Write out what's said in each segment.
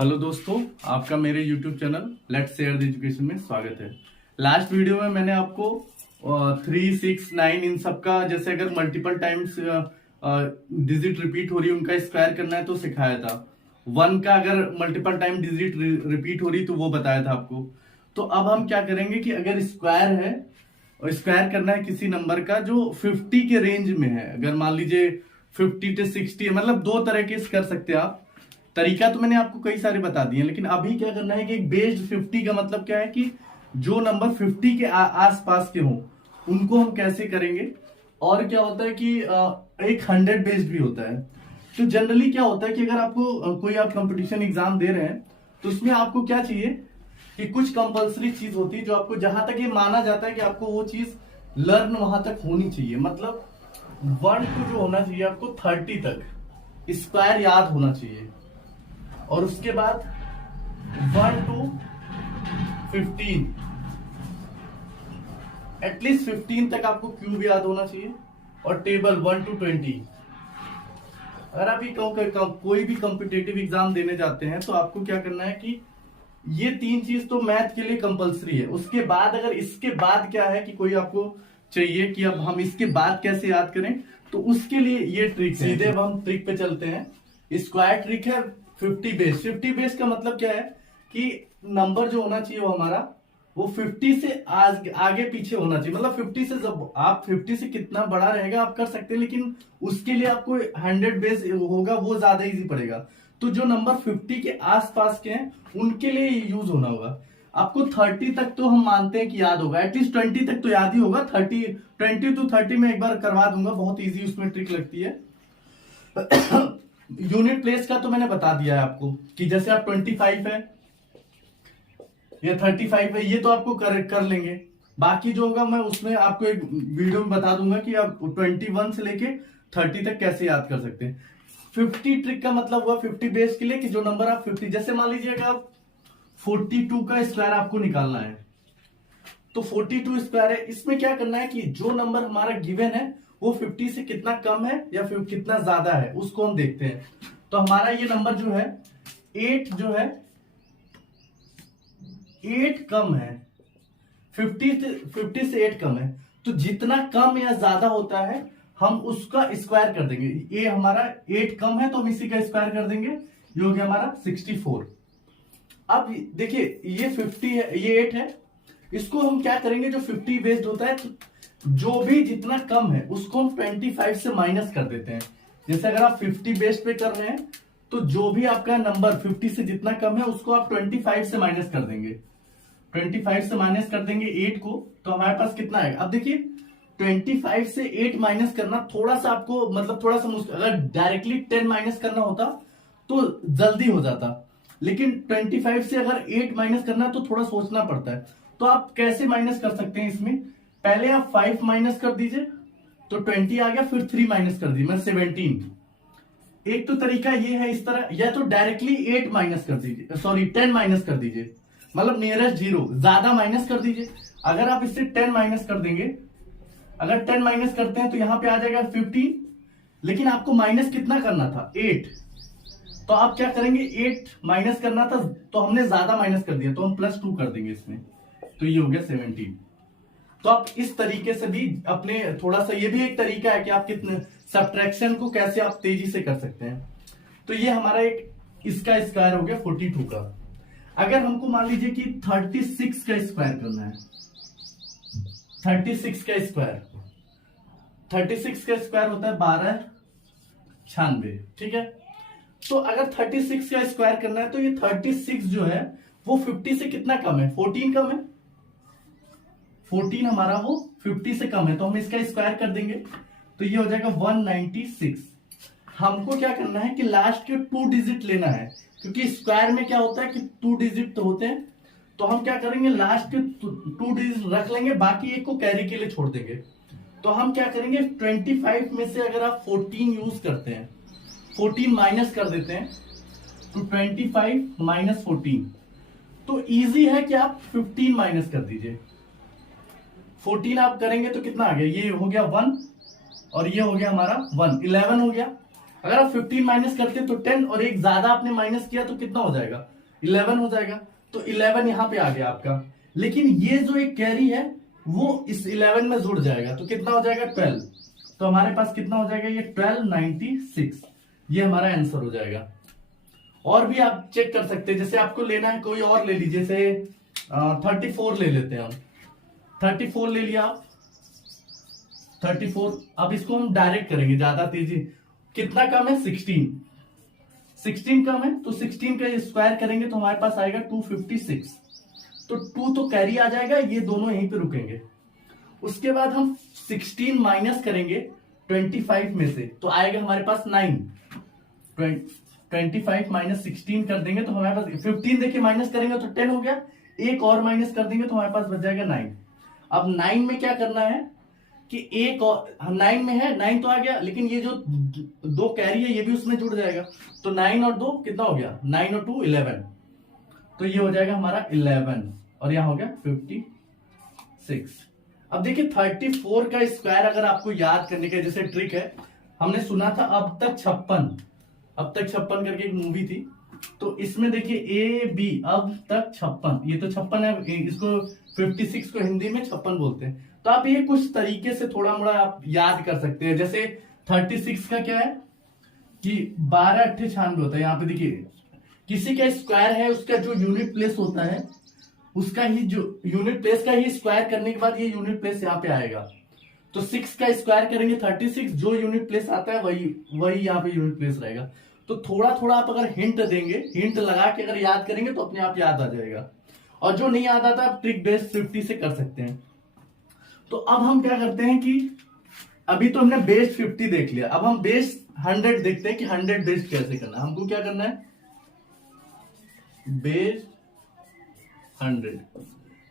Hello दोस्तों, आपका मेरे YouTube channel let's share the education में स्वागत है। लास्ट वीडियो में मैंने आपको 3, 6, 9 इन सब का जैसे अगर मल्टीपल टाइम्स डिजिट रिपीट हो रही है उनका स्क्वायर करना है तो सिखाया था। 1 का अगर मल्टीपल टाइम डिजिट रिपीट हो रही तो वो बताया था आपको। तो अब हम क्या करेंगे कि अगर स्क्वायर है और स्क्वायर करना है किसी नंबर का जो 50 के रेंज में है, अगर मान लीजिए 50 से 60 है, मतलब दो तरह के कर सकते हैं आप। तरीका तो मैंने आपको कई सारे बता दिए, लेकिन अभी क्या करना है कि बेस्ड 50 का मतलब क्या है कि जो नंबर 50 के आसपास के हों उनको हम कैसे करेंगे। और क्या होता है कि एक 100 बेस्ड भी होता है। तो जनरली क्या होता है कि अगर आपको कोई आप कंपटीशन एग्जाम दे रहे हैं तो उसमें आपको क्या चाहिए कि कुछ कंपलसरी चीज होती है जो आपको, जहां तक ये माना जाता है कि आपको वो चीज लर्न वहां तक होनी चाहिए। मतलब 1 to जो होना चाहिए आपको 30 तक स्क्वायर याद होना चाहिए, और उसके बाद 1 to 15 एटलीस्ट 15 तक आपको क्यूब याद होना चाहिए, और टेबल 1 to 20। अगर आप ये कोई भी कॉम्पिटेटिव एग्जाम देने जाते हैं तो आपको क्या करना है कि ये 3 चीज तो मैथ के लिए कंपलसरी है। उसके बाद अगर इसके बाद क्या है कि कोई आपको चाहिए कि अब हम इसके बाद कैसे याद करें, तो उसके लिए ये ट्रिक है। सीधे अब हम ट्रिक पे चलते हैं। स्क्वायर ट्रिक है 50 बेस। 50 बेस का मतलब क्या है कि नंबर जो होना चाहिए वो हमारा वो 50 से आगे पीछे होना चाहिए। मतलब 50 से, जब आप 50 से कितना बड़ा रहेगा आप कर सकते हैं, लेकिन उसके लिए आपको 100 बेस होगा, वो ज्यादा इजी पड़ेगा। तो जो नंबर 50 के आसपास के हैं उनके लिए यूज होना होगा। आपको 30 तक तो हम मानते हैं कि याद होगा, एटलीस्ट 20 तक तो याद ही होगा। 20 to 30 में एक बार करवा दूंगा, बहुत इजी उसमें ट्रिक लगती है। यूनिट प्लेस का तो मैंने बता दिया है आपको कि जैसे आप 25 है या 35 है, ये तो आपको कर लेंगे। बाकी जो होगा मैं उसमें आपको एक वीडियो में बता दूंगा कि आप 21 से लेके 30 तक कैसे याद कर सकते हैं। 50 ट्रिक का मतलब हुआ 50 बेस के लिए कि जो नंबर आप 50, जैसे मान लीजिएगा आप 42 का स्क्वायर आपको निकालना है, तो 42 स्क्वायर है। इसमें क्या करना है कि जो नंबर हमारा गिवन है वो 50 से कितना कम है या फिर कितना ज्यादा है उसको हम देखते हैं। तो हमारा ये नंबर जो है 8 जो है 8 कम है, 50 से 8 कम है। तो जितना कम या ज्यादा होता है हम उसका स्क्वायर कर देंगे। ये हमारा 8 कम है तो हम इसी का स्क्वायर कर देंगे, ये हो गया हमारा 64। अब देखिए ये 50 है, ये 8 है, इसको हम क्या करेंगे, जो 50 बेस्ड होता है जो भी जितना कम है उसको हम 25 से माइनस कर देते हैं। जैसे अगर आप 50 बेस्ड पे कर रहे हैं तो जो भी आपका नंबर 50 से जितना कम है उसको आप 25 से माइनस कर देंगे। 25 से माइनस कर देंगे 8 को, तो हमारे पास कितना है। अब देखिए 25 से 8 माइनस करना थोड़ा सा आपको, मतलब थोड़ा सा मुश्किल। अगर डायरेक्टली 10 माइनस करना होता तो जल्दी हो जाता, लेकिन 25 से अगर 8 माइनस करना तो थोड़ा सोचना पड़ता है। तो आप कैसे माइनस कर सकते हैं इसमें, पहले आप 5 माइनस कर दीजिए तो 20 आ गया, फिर 3 माइनस कर दीजिए, मतलब 17। एक तो तरीका ये है इस तरह, या तो डायरेक्टली 8 माइनस कर दीजिए, सॉरी 10 माइनस कर दीजिए, मतलब नियरेस्ट 0 ज्यादा माइनस कर दीजिए। अगर आप इससे 10 माइनस कर देंगे, अगर 10 माइनस करते हैं तो यहां पे आ जाएगा 15, लेकिन आपको माइनस कितना करना था 8। तो आप क्या करेंगे, 8 माइनस करना था तो हमने ज्यादा माइनस कर दिया, तो हम +2 कर देंगे इसमें, तो ये हो गया 17। तो आप इस तरीके से भी अपने थोड़ा सा, ये भी एक तरीका है कि आप कितने सब्ट्रैक्शन को कैसे आप तेजी से कर सकते हैं। तो ये हमारा एक इसका स्क्वायर हो गया 42 का। अगर हमको मान लीजिए कि 36 का स्क्वायर करना है, 36 का स्क्वायर, 36 का स्क्वायर होता है 1296, ठीक है। तो अगर 36 का स्क्वायर करना है तो ये 36 जो है वो 50 से कितना कम है, 14 कम है। 14 हमारा वो 50 से कम है, तो हम इसका स्क्वायर कर देंगे, तो ये हो जाएगा 196। हमको क्या करना है कि लास्ट के 2 डिजिट लेना है, क्योंकि स्क्वायर में क्या होता है कि 2 डिजिट तो होते हैं। तो हम क्या करेंगे, लास्ट के 2 डिजिट रख लेंगे, बाकी एक को कैरी के लिए छोड़ देंगे। तो हम क्या करेंगे, 25 में से अगर आप 14 यूज करते हैं, 14 माइनस कर देते हैं, तो 25 माइनस 14, तो इजी है कि आप 15 माइनस कर दीजिए। 14 आप करेंगे तो कितना आ गया, ये हो गया 1 और ये हो गया हमारा 1, 11 हो गया। अगर आप 15 माइनस करते तो 10, और एक ज्यादा आपने माइनस किया तो कितना हो जाएगा, 11 हो जाएगा। तो 11 यहां पे आ गया आपका, लेकिन ये जो एक कैरी है वो इस 11 में जुड़ जाएगा, तो कितना हो जाएगा 12। तो हमारे पास कितना हो जाएगा, ये 1296, ये हमारा आंसर हो जाएगा। और भी आप चेक कर सकते हैं, जैसे आपको लेना है कोई और ले लीजिए, जैसे 34 ले लेते हैं हम। 34 ले लिया आप, 34। अब इसको हम डायरेक्ट करेंगे ज्यादा तेजी। कितना कम है, 16 कम है, तो 16 का स्क्वायर करेंगे तो हमारे पास आएगा 256। तो 2 तो कैरी आ जाएगा, ये दोनों यहीं पे रुकेंगे। उसके बाद हम 16 माइनस करेंगे 25 में से, तो आएगा हमारे पास 9। 25 माइनस 16 कर देंगे तो हमारे पास 15, देखिए माइनस करेंगे तो 10 हो गया, एक और माइनस कर देंगे तो हमारे पास बच जाएगा 9। अब 9 में क्या करना है कि एक और, हम 9 में है, 9 तो आ गया, लेकिन ये जो 2 कैरी है ये भी उसमें जुड़ जाएगा। तो 9 और 2 कितना हो गया, 9 और 2 11, तो ये हो जाएगा हमारा 11, और यहां हो गया 56। अब देखिए 34 का स्क्वायर अगर आपको याद करने का जैसे ट्रिक है, हमने सुना था अब तक 56 करके एक मूवी थी, तो इसमें देखिए ए बी अब तक 56, ये तो 56 है, इसको 56 को हिंदी में 56 बोलते हैं। तो आप ये कुछ तरीके से थोड़ा मोड़ा आप याद कर सकते हैं। जैसे 36 का क्या है कि 12 अट्ठे 96 होता है। यहाँ पे देखिए किसी का स्क्वायर है, उसका जो यूनिट प्लेस होता है उसका ही, जो यूनिट प्लेस का ही स्क्वायर करने के बाद ये यूनिट प्लेस यहाँ पे आएगा। तो 6 का स्क्वायर करेंगे 36, जो यूनिट प्लेस आता है वही यहाँ पे यूनिट प्लेस रहेगा। तो थोड़ा थोड़ा आप अगर हिंट देंगे, हिंट लगा के अगर याद करेंगे तो अपने आप याद आ जाएगा। और जो नहीं याद आता आप ट्रिक बेस्ड 50 से कर सकते हैं। तो अब हम क्या करते हैं कि अभी तो हमने बेस्ड 50 देख लिया, अब हम बेस्ड 100 देखते हैं कि 100 बेस्ड कैसे करना है। हमको क्या करना है, बेस्ड 100,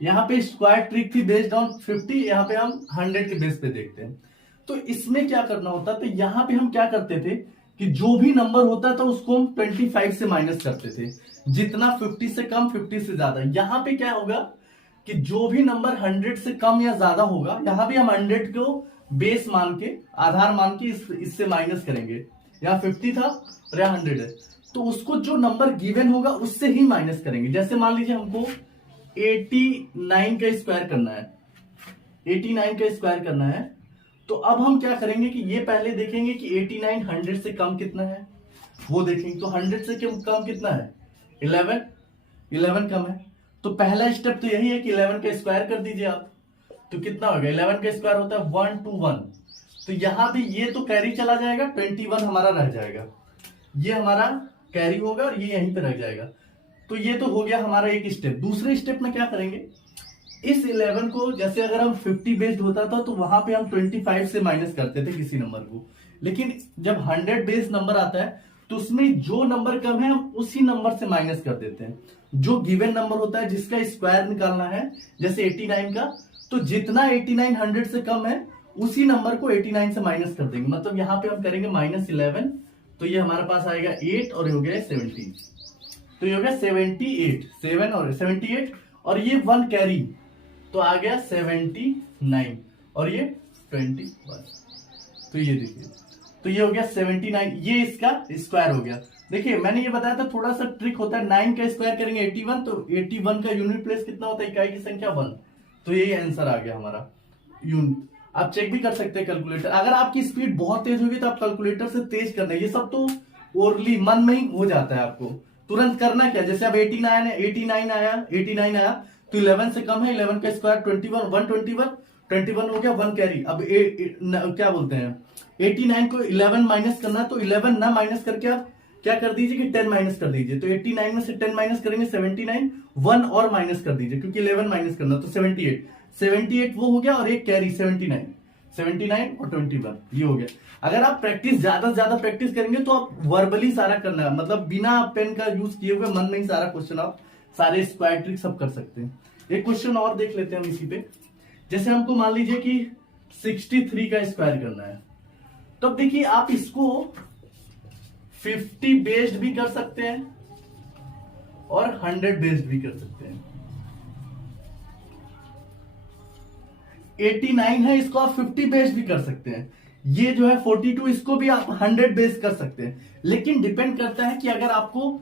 यहाँ पे स्क्वायर ट्रिक थी बेस्ड ऑन 50, यहाँ पे हम 100 के बेस पे देखते हैं। तो इसमें क्या करना होता, तो यहाँ पे हम क्या करते थे कि जो भी नंबर होता था उसको हम 25 से माइनस करते थे, जितना 50 से कम 50 से ज्यादा। यहाँ पे क्या होगा कि जो भी नंबर 100 से कम या ज्यादा होगा, यहाँ भी हम 100 को बेस मान के, आधार मान के इससे माइनस करेंगे। यहाँ 50 था और यहाँ 100 है, तो उसको जो नंबर गिवन होगा उससे ही माइनस करेंगे। जैसे मान लीजिए हमको 89 का स्क्वायर करना है, 89 का स्क्वायर करना है, तो अब हम क्या करेंगे कि ये पहले देखेंगे कि 89 100 से कम कितना है, वो देखेंगे। तो 100 से कम कितना है, 11 कम है। तो पहला स्टेप तो यही है कि 11 का स्क्वायर कर दीजिए आप, तो कितना होगा, 11 का स्क्वायर होता है 121। तो यहां भी ये तो कैरी चला जाएगा, 21 हमारा रह जाएगा, ये हमारा कैरी होगा और ये यहीं पे रह जाएगा। तो ये तो हो गया हमारा एक स्टेप। दूसरे स्टेप में क्या करेंगे, इस 11 को, जैसे अगर हम 50 बेस्ड होता था तो वहां पे हम 25 से माइनस करते थे किसी नंबर को, लेकिन जब 100 बेस्ड नंबर आता है तो उसमें जो नंबर कम है हम उसी नंबर से माइनस कर देते हैं। जो गिवन नंबर होता है जिसका स्क्वायर निकालना है, जैसे 89 का, तो जितना 89 100 से कम है उसी नंबर को 89 से माइनस कर देंगे। मतलब यहाँ पे हम करेंगे -11, तो ये हमारे पास आएगा 8 और ये हो गया 70, तो ये हो गया 78, 7 और 78, और ये 1 कैरी तो आ गया 79 और ये 21। तो ये देखिए, तो ये हो गया 79, ये इसका स्क्वायर हो गया। देखिए मैंने ये बताया था थोड़ा सा ट्रिक होता है, 9 का स्क्वायर करेंगे 81, तो 81 का यूनिट प्लेस कितना होता है, इकाई की संख्या 1, तो यही आंसर आ गया हमारा यूनिट। आप चेक भी कर सकते हैं कैलकुलेटर, अगर आपकी स्पीड बहुत तेज होगी तो आप कैलकुलेटर से तेज करना है। ये सब तो ओरली मन में ही हो जाता है, आपको तुरंत करना क्या, जैसे अब 89 आया तो 11 से कम है, 11 का स्क्वायर 21 हो गया, 1 कैरी। अब क्या बोलते हैं, 89 को 11 माइनस करना, तो 11 ना माइनस करके आप क्या कर दीजिए कि 10 माइनस कर दीजिए। तो 89 में से 10 माइनस करेंगे 79, 1 और माइनस कर दीजिए क्योंकि 11 माइनस करना, तो 78 वो हो गया, और एक कैरी 79 और 21, ये हो गया। अगर आप प्रैक्टिस ज्यादा प्रैक्टिस करेंगे तो आप वर्बली सारा करना है, मतलब बिना पेन का यूज किए हुए मन में ही सारा क्वेश्चन आप सारे स्क्वायर ट्रिक सब कर सकते हैं। एक क्वेश्चन और देख लेते हैं हम इसी पे। जैसे हमको मान लीजिए कि 63 का स्क्वायर करना है, तो अब देखिए आप इसको 50 बेस्ड भी कर सकते हैं और 100 बेस्ड भी कर सकते हैं। 89 है, इसको आप 50 बेस्ड भी कर सकते हैं। ये जो है 42, इसको भी आप 100 बेस कर सकते हैं, लेकिन डिपेंड करता है कि अगर आपको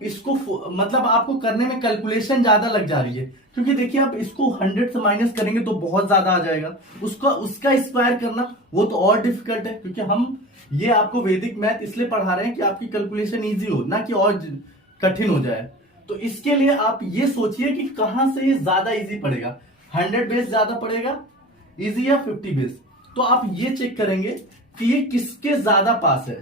इसको मतलब आपको करने में कैलकुलेशन ज्यादा लग जा रही है, क्योंकि देखिए आप इसको 100 से माइनस करेंगे तो बहुत ज्यादा आ जाएगा, उसका स्क्वायर करना वो तो और डिफिकल्ट है, क्योंकि हम ये आपको वैदिक मैथ इसलिए पढ़ा रहे हैं कि आपकी कैलकुलेशन इजी हो, ना कि और कठिन हो जाए। तो इसके लिए आप ये सोचिए कि कहां से ये ज्यादा इजी पड़ेगा, 100 बेस ज्यादा पड़ेगा इजी या 50 बेस। तो आप ये चेक करेंगे कि ये किसके ज्यादा पास है,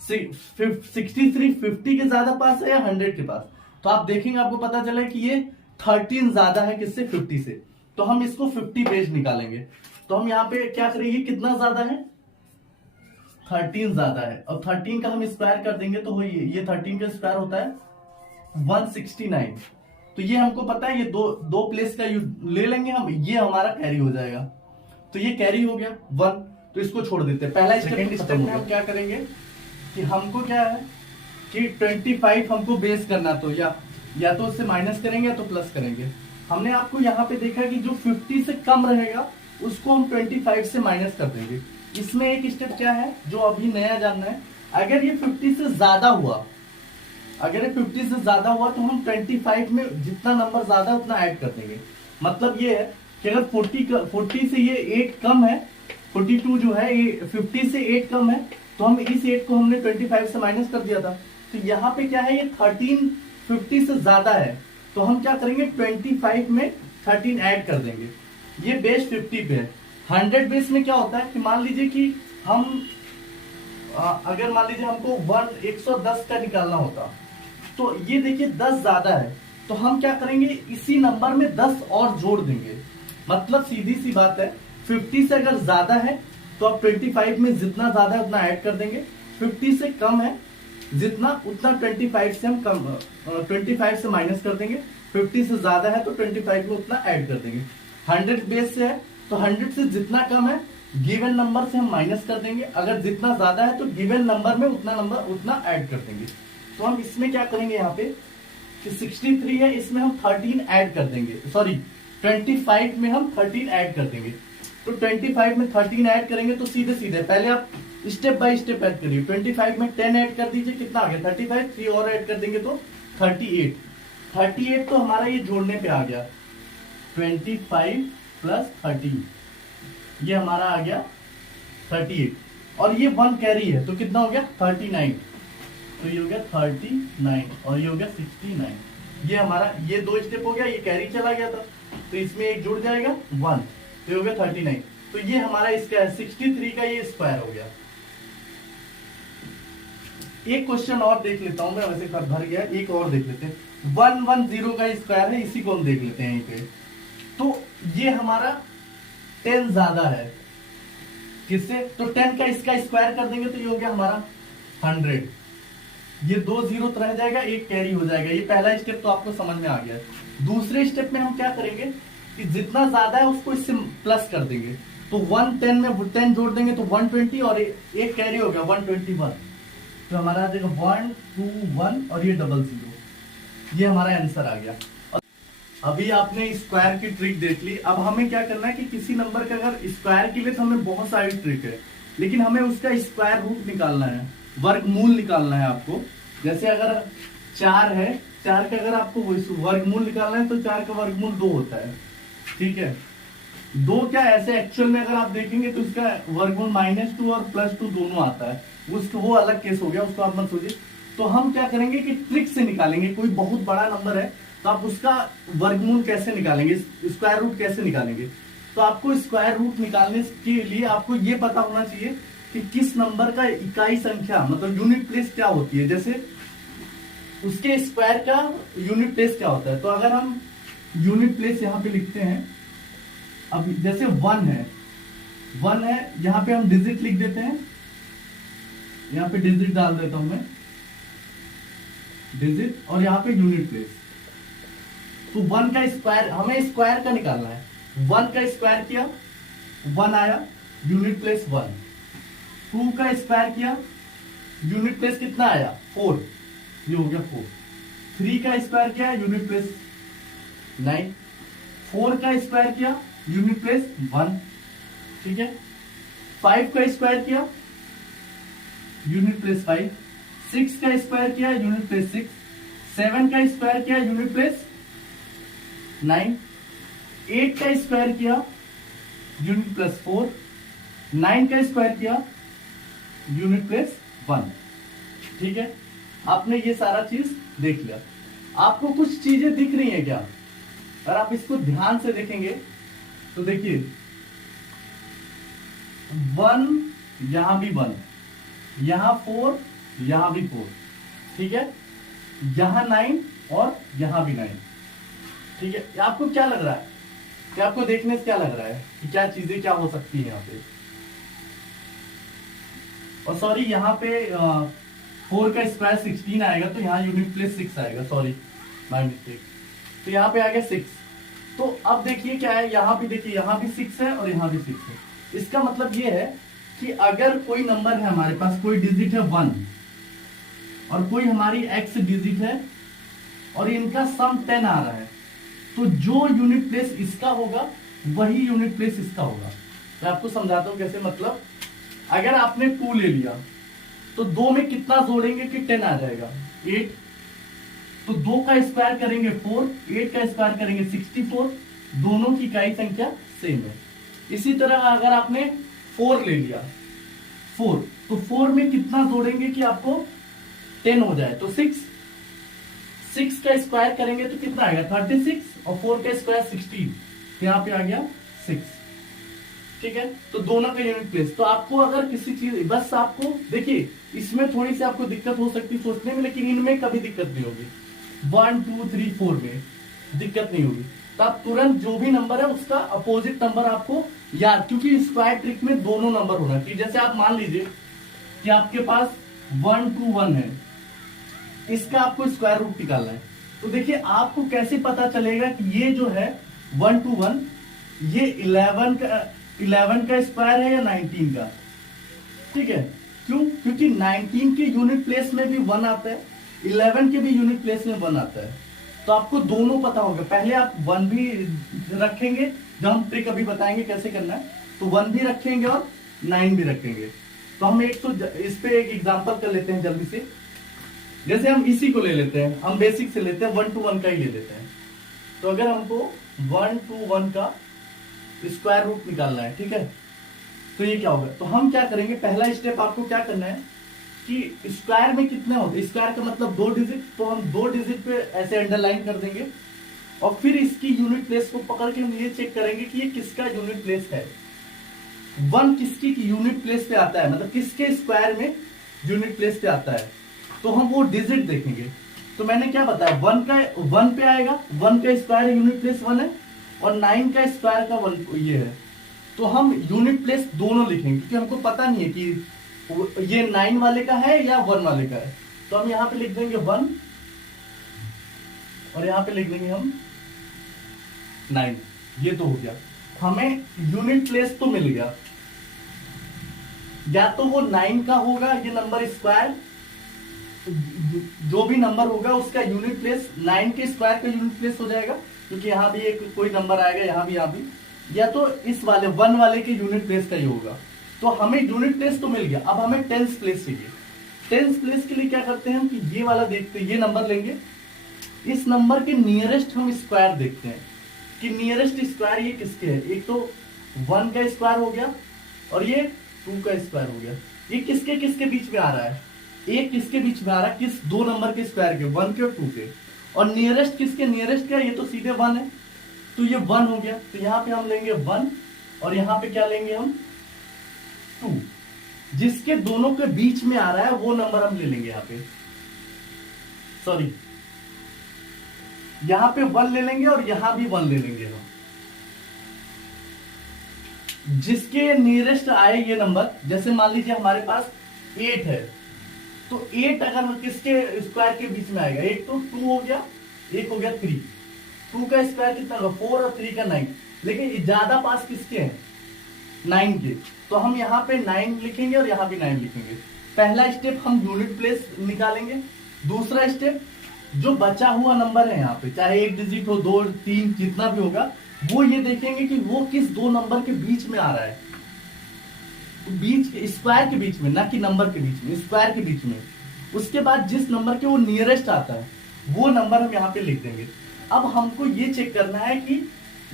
63 50 के ज्यादा पास है या 100 के पास। तो आप देखेंगे आपको पता चला कि ये 13 ज्यादा है किससे, 50 से। तो हम इसको 50 बेस निकालेंगे। तो हम यहाँ पे क्या करेंगे, कितना ज्यादा है, 13 ज्यादा है, और 13 का हम स्क्वायर कर देंगे तो ये 13 का स्क्वायर होता है 169। तो ये हमको पता है, ये दो प्लेस का ले लेंगे हम, ये हमारा कैरी हो जाएगा। तो ये कैरी हो गया 1, तो इसको छोड़ देते हैं। पहला स्टेप में हम क्या करेंगे कि हमको क्या है कि 25 हमको बेस करना, तो या तो उससे माइनस करेंगे या तो प्लस करेंगे। हमने आपको यहाँ पे देखा कि जो 50 से कम रहेगा उसको हम 25 से माइनस कर देंगे। इसमें एक स्टेप क्या है जो अभी नया जानना है, अगर ये 50 से ज्यादा हुआ, अगर ये 50 से ज्यादा हुआ तो हम 25 में जितना नंबर ज्यादा उतना ऐड कर देंगे। मतलब ये है कि अगर 40 से ये 8 कम है, 42 जो है ये 50 से 8 कम है, तो हम इस 8 को हमने 25 से माइनस कर दिया था। तो यहाँ पे क्या है, ये 13 50 से ज्यादा है, तो हम क्या करेंगे 25 में 13 ऐड कर देंगे। ये बेस 50 पे है। 100 बेस में क्या होता है कि मान लीजिए कि हम अगर मान लीजिए हमको 110 का निकालना होता, तो ये देखिए 10 ज्यादा है, तो हम क्या करेंगे इसी नंबर में 10 और जोड़ देंगे। मतलब सीधी सी बात है, 50 से अगर ज्यादा है तो आप 25 में जितना ज्यादा है उतना ऐड कर देंगे, 50 से कम है जितना उतना 25 से हम कम 25 से माइनस कर देंगे, 50 से ज्यादा है तो 25 में उतना ऐड कर देंगे। 100 बेस से है तो 100 से जितना कम है गिवन नंबर से हम माइनस कर देंगे, अगर जितना ज्यादा है तो गिवन नंबर में उतना नंबर उतना ऐड कर देंगे। तो हम इसमें क्या करेंगे यहाँ पे कि 63 है, इसमें हम 13 ऐड कर देंगे, सॉरी 25 में हम 13 ऐड कर देंगे। तो 25 में 13 ऐड करेंगे तो सीधे सीधे पहले आप स्टेप बाय स्टेप ऐड करिए। 25 में 10 ऐड कर दीजिए, कितना आ गया 35, 3 और ऐड कर देंगे तो 38 तो हमारा ये जोड़ने पे आ गया 25 प्लस 13, ये हमारा आ गया 38, और ये 1 कैरी है तो कितना हो गया 39, तो ये हो गया 39 और ये हो गया 69। ये हमारा ये 2 स्टेप हो गया, ये कैरी चला गया था तो इसमें एक जुड़ जाएगा 1, तो ये हो गया 39। तो ये हमारा इसका 63 का ये स्क्वायर हो गया। एक क्वेश्चन और देख लेता हूं मैं, वैसे भर गया, एक और देख लेते हैं। 110 का स्क्वायर है, इसी को हम देख लेते हैं यहीं पे। तो ये हमारा 10 ज्यादा है किससे, तो 10 का इसका स्क्वायर कर देंगे तो ये हो गया हमारा 100। ये 2 जीरो रह जाएगा, एक कैरी हो जाएगा। ये पहला स्टेप तो आपको समझ में आ गया है। दूसरे स्टेप में हम क्या करेंगे कि जितना ज्यादा है उसको इससे प्लस कर देंगे, तो 110 में 10 जोड़ देंगे तो 120 और एक कैरी हो गया 121, तो हमारा आ जाएगा 121 और ये 00, ये हमारा आंसर आ गया। अभी आपने स्क्वायर की ट्रिक देख ली। अब हमें क्या करना है कि किसी नंबर का अगर स्क्वायर के लिए तो हमें बहुत सारी ट्रिक है, लेकिन हमें उसका स्क्वायर रूट निकालना है, वर्गमूल निकालना है आपको। जैसे अगर 4 है, 4 का अगर आपको वर्गमूल निकालना है तो 4 का वर्गमूल 2 होता है, ठीक है। 2 क्या ऐसे एक्चुअल में अगर आप देखेंगे तो इसका वर्गमूल -2 और +2 दोनों आता है, उसको वो अलग केस हो गया, उसको आप मत सोचिए। तो हम क्या करेंगे कि ट्रिक से निकालेंगे। कोई बहुत बड़ा नंबर है तो आप उसका वर्गमूल कैसे निकालेंगे, स्क्वायर रूट कैसे निकालेंगे। तो आपको स्क्वायर रूट निकालने के लिए आपको ये पता होना चाहिए कि किस नंबर का इकाई संख्या मतलब यूनिट प्लेस क्या होती है, जैसे उसके स्क्वायर का यूनिट प्लेस क्या होता है। तो अगर हम यूनिट प्लेस यहाँ पे लिखते हैं, अब जैसे 1 है, यहाँ पे हम डिजिट लिख देते हैं, यहाँ पे डिजिट डाल देता हूं मैं, डिजिट, और यहाँ पे यूनिट प्लेस। तो 1 का स्क्वायर, हमें स्क्वायर का निकालना है। 1 का स्क्वायर किया 1 आया, यूनिट प्लेस 1। 2 का स्क्वायर किया, यूनिट प्लेस कितना आया 4, ये हो गया 4। 3 का स्क्वायर किया, यूनिट प्लेस 9। 4 का स्क्वायर किया, यूनिट प्लेस 1, ठीक है। 5 का स्क्वायर किया यूनिट प्लेस 5, 6 का स्क्वायर किया यूनिट प्लेस 6, 7 का स्क्वायर किया यूनिट प्लेस 9, 8 का स्क्वायर किया यूनिट प्लस 4, 9 का स्क्वायर किया यूनिट प्लेस 1। ठीक है, आपने ये सारा चीज देख लिया। आपको कुछ चीजें दिख रही हैं क्या? और आप इसको ध्यान से देखेंगे तो देखिए 1, यहां भी 1, यहां 4, यहां भी 4, ठीक है, यहां 9 और यहां भी 9। ठीक है, आपको क्या लग रहा है कि आपको देखने से क्या लग रहा है कि क्या चीजें क्या हो सकती है यहाँ पे? और सॉरी, यहाँ पे 4 का स्क्वायर 16 आएगा तो यहाँ यूनिट प्लेस 6 आएगा, सॉरी माय मिस्टेक। तो यहाँ पे आ गया 6। तो अब देखिए क्या है, यहाँ भी देखिए, यहाँ भी 6 है और यहाँ भी 6 है। इसका मतलब ये है कि अगर कोई नंबर है हमारे पास, कोई डिजिट है 1 और कोई हमारी x डिजिट है और इनका सम 10 आ रहा है, तो जो यूनिट प्लेस इसका होगा वही यूनिट प्लेस इसका होगा। मैं आपको समझाता हूं कैसे। मतलब अगर आपने 2 ले लिया तो 2 में कितना जोड़ेंगे कि 10 आ जाएगा? 8। तो 2 का स्क्वायर करेंगे 4, 8 का स्क्वायर करेंगे 64, दोनों की इकाई संख्या सेम है। इसी तरह अगर आपने 4 ले लिया, 4, तो 4 में कितना जोड़ेंगे कि आपको 10 हो जाए? तो 6 का स्क्वायर करेंगे तो कितना आएगा? 36 और 4 का स्क्वायर 16, यहाँ पे आ गया 6। ठीक है, तो दोनों का यूनिट प्लेस। तो आपको अगर किसी चीज, बस आपको देखिए इसमें थोड़ी सी आपको दिक्कत हो सकती है सोचने में, लेकिन इनमें कभी दिक्कत नहीं होगी। 1 2 3 4 में दिक्कत नहीं होगी। तो आप तुरंत जो भी नंबर है उसका अपोजिट नंबर आपको याद, क्योंकि स्क्वायर ट्रिक में दोनों नंबर होना चाहिए। जैसे आप मान लीजिए कि आपके पास 1 2 1 है, इसका आपको स्क्वायर रूट निकालना है। तो देखिए आपको कैसे पता चलेगा कि ये जो है 1 2 1 ये 11 का स्क्वायर है या 19 का? ठीक है, क्यों? क्योंकि 19 के यूनिट प्लेस में भी 1 आता है, 11 के भी यूनिट प्लेस में 1 आता है। तो आपको दोनों पता होगा। पहले आप 1 भी रखेंगे, जब हम ट्रिक अभी बताएंगे कैसे करना है, तो 1 भी रखेंगे और 9 भी रखेंगे। तो हम इस पे एक एग्जांपल कर लेते हैं जल्दी से। जैसे हम इसी को ले लेते हैं, हम बेसिक से लेते हैं, 1 2 1 का ही ले लेते हैं। तो अगर हमको 1 2 1 का स्क्वायर रूट निकालना है, ठीक है, तो ये क्या होगा? तो हम क्या करेंगे, पहला स्टेप आपको क्या करना है कि स्क्वायर में कितने होते हैं, स्क्वायर का मतलब 2 डिजिट, तो हम 2 डिजिट पे ऐसे अंडरलाइन कर देंगे और फिर इसकी यूनिट प्लेस को पकड़ के हम ये चेक करेंगे कि ये किसका यूनिट प्लेस है। 1 किसकी यूनिट प्लेस पे आता है, मतलब किसके स्क्वायर में यूनिट प्लेस पे आता है, तो हम वो डिजिट देखेंगे। तो मैंने क्या बताया, 1 पे आएगा, 1 का स्क्वायर यूनिट प्लेस 1 है और 9 का स्क्वायर का 1 ये है। तो हम यूनिट प्लेस दोनों लिखेंगे क्योंकि हमको पता नहीं है कि ये 9 वाले का है या 1 वाले का है। तो हम यहां पे लिख देंगे 1 और यहां पे लिख देंगे हम 9। ये तो हो गया, हमें यूनिट प्लेस तो मिल गया। या तो वो 9 का होगा ये नंबर स्क्वायर, जो भी नंबर होगा उसका यूनिट प्लेस 9 के स्क्वायर का यूनिट प्लेस हो जाएगा, क्योंकि यहां भी एक कोई नंबर आएगा, यहां भी, या तो इस वाले 1 वाले के यूनिट प्लेस का ही होगा। तो हमें यूनिट प्लेस तो मिल गया, अब हमें टेंस प्लेस चाहिए। टेंस प्लेस के लिए क्या करते हैं हम कि ये वाला देखते हैं, ये नंबर लेंगे, इस नंबर के नियरेस्ट हम स्क्वायर देखते हैं कि नियरेस्ट स्क्वायर ये किसके है। एक तो 1 का स्क्वायर हो गया और ये 2 का स्क्वायर हो गया। ये किसके किसके बीच में आ रहा है, एक किसके बीच में आ रहा है, किस 2 नंबर के स्क्वायर के, 1 के और 2 के। और नियरेस्ट किसके, नियरेस्ट क्या, ये तो सीधे 1 है, तो ये 1 हो गया। तो यहां पे हम लेंगे 1 और यहां पे क्या लेंगे हम 2। जिसके दोनों के बीच में आ रहा है वो नंबर हम ले लेंगे। यहां पे सॉरी, यहां पे 1 ले लेंगे और यहां भी 1 ले लेंगे हम। जिसके नियरेस्ट आए ये नंबर, जैसे मान लीजिए हमारे पास 8 है, तो 8 अगर किसके स्क्वायर के बीच में आएगा, एक तो 2 हो गया, एक हो गया 3। 2 का स्क्वायर कितना होगा, 4 और 3 का 9। लेकिन ज्यादा पास किसके हैं, 9 के। तो हम यहाँ पे 9 लिखेंगे और यहाँ भी 9 लिखेंगे। पहला स्टेप हम यूनिट प्लेस निकालेंगे। दूसरा स्टेप, जो बचा हुआ नंबर है यहाँ पे, चाहे 1 डिजिट हो, 2 3 जितना भी होगा, वो ये देखेंगे कि वो किस 2 नंबर के बीच में आ रहा है। बीच स्क्वायर के बीच में, ना कि नंबर के बीच में, स्क्वायर के बीच में। उसके बाद जिस नंबर के वो नियरेस्ट आता है वो नंबर हम यहाँ पे लिख देंगे। अब हमको ये चेक करना है कि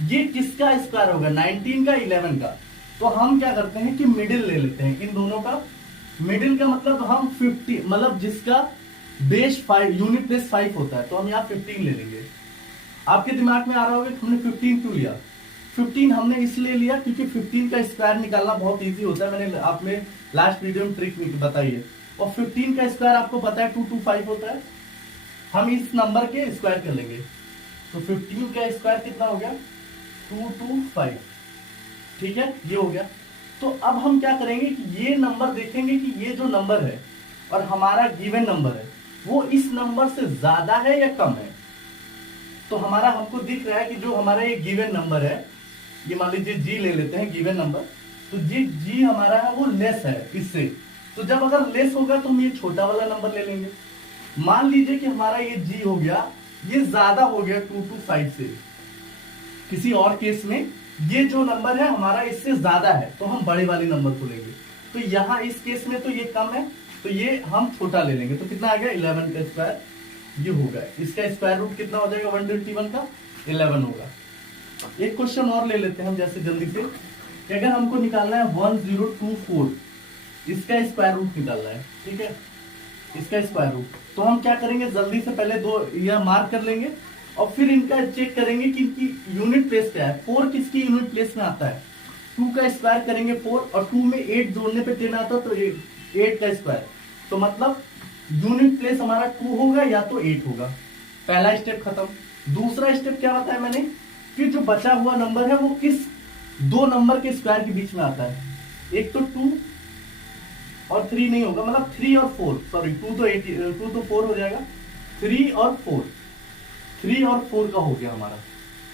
ये किसका स्क्वायर होगा, 19 का 11 का। तो हम क्या करते हैं कि मिडिल ले लेते हैं इन दोनों का। मिडिल का मतलब हम 50, मतलब जिसका बेस 5 यूनिट प्लेस 5 होता है, तो हम यहाँ 15 ले लेंगे। आपके दिमाग में आ रहा होगा कि हमने 15 क्यों लिया। 15 हमने इसलिए लिया क्योंकि 15 का स्क्वायर निकालना बहुत इजी होता है। मैंने आप में लास्ट वीडियो में ट्रिक बताई है। और 15 का स्क्वायर आपको पता है 225 होता है। हम इस नंबर के स्क्वायर कर लेंगे। तो 15 का स्क्वायर कितना हो गया, 225। ठीक है, ये हो गया। तो अब हम क्या करेंगे कि ये नंबर देखेंगे कि ये जो नंबर है और हमारा गिवन नंबर है वो इस नंबर से ज्यादा है या कम है। तो हमारा हमको दिख रहा है कि जो हमारा ये गिवन नंबर है, ये मान लीजिए जी ले लेते हैं गिवन नंबर, तो जी हमारा है वो लेस है इससे। तो जब अगर लेस होगा तो हम ये छोटा वाला नंबर ले लेंगे। मान लीजिए कि हमारा ये जी हो गया, ये ज्यादा हो गया 225 से। किसी और केस में ये जो नंबर है हमारा इससे ज्यादा है तो हम बड़े वाले नंबर को लेंगे। तो यहाँ इस केस में तो ये कम है तो ये हम छोटा ले लेंगे। तो कितना आ गया, 11 का स्क्वायर ये होगा। इसका स्क्वायर रूट कितना हो जाएगा, 121 का 11 होगा। एक क्वेश्चन और ले लेते हैं हम जैसे जल्दी से, कि अगर हमको निकालना है 1024, इसका स्क्वायर रूट निकालना है। ठीक है, इसका स्क्वायर रूट, तो हम क्या करेंगे, जल्दी से पहले दो यह मार्क कर लेंगे और फिर इनका चेक करेंगे कि इनकी यूनिट प्लेस क्या है। 4 किसकी यूनिट प्लेस में आता है, 2 का स्क्वायर करेंगे 4 और 2 में 8 जोड़ने पे 10 आता है तो 8 का स्क्वायर। तो मतलब यूनिट प्लेस हमारा 2 होगा या तो 8 होगा। पहला स्टेप खत्म। दूसरा स्टेप क्या बताया मैंने कि जो बचा हुआ नंबर है वो किस दो नंबर के स्क्वायर के बीच में आता है। एक तो 2 और 3 नहीं होगा, मतलब 3 और 4, सॉरी 2 तो 4 हो जाएगा, 3 और 4, 3 और 4 का हो गया हमारा।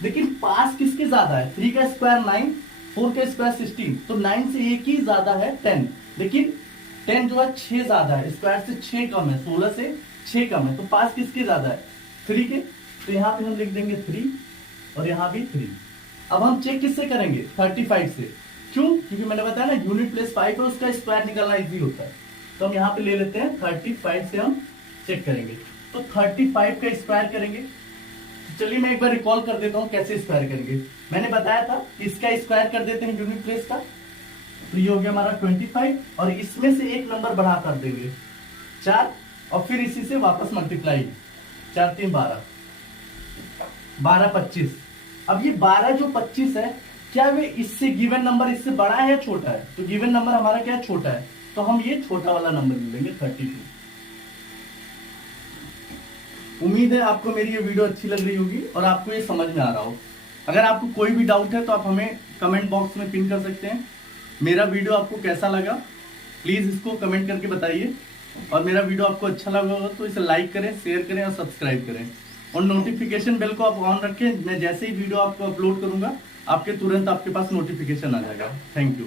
लेकिन पास किसके ज्यादा है, 3 का स्क्वायर 9, 4 का स्क्वायर 16, तो 9 से एक ही ज्यादा है 10। लेकिन 10 जो है 6 ज्यादा है, स्क्वायर से 6 कम है, 16 से 6 कम है। तो पास किसके ज्यादा है, 3 के। तो यहाँ पे हम लिख देंगे 3 और यहाँ भी 3। अब हम चेक किससे करेंगे, 35 से। क्यों, क्योंकि मैंने बताया ना यूनिट प्लेस 5 है, उसका स्क्वायर निकालना इजी होता है। तो हम यहाँ पे ले लेते हैं 35 से हम चेक करेंगे। तो 35 का स्क्वायर करेंगे। चलिए मैं एक बार रिकॉल कर देता हूं कैसे स्क्वायर करेंगे। मैंने बताया था कि इसका स्क्वायर कर देते हैं यूनिट प्लेस का, तो ये हो गया हमारा 25 और इसमें से एक नंबर बढ़ा कर देंगे 4 और फिर इसी से वापस मल्टीप्लाई, 4 3 12, 12 25। अब ये 12 जो 25 है, क्या वे इससे गिवन नंबर इससे बड़ा है या छोटा है, तो गिवन नंबर हमारा क्या है, छोटा है। तो हम ये छोटा वाला नंबर ले लेंगे 32। उम्मीद है आपको मेरी ये वीडियो अच्छी लग रही होगी और आपको ये समझ में आ रहा हो। अगर आपको कोई भी डाउट है तो आप हमें कमेंट बॉक्स में पिन कर सकते हैं। मेरा वीडियो आपको कैसा लगा प्लीज इसको कमेंट करके बताइए, और मेरा वीडियो आपको अच्छा लगा हो तो इसे लाइक करें, शेयर करें और सब्सक्राइब करें, और नोटिफिकेशन बेल को आप ऑन रखें। मैं जैसे ही वीडियो आपको अपलोड करूंगा आपके तुरंत आपके पास नोटिफिकेशन आ जाएगा। Thank you.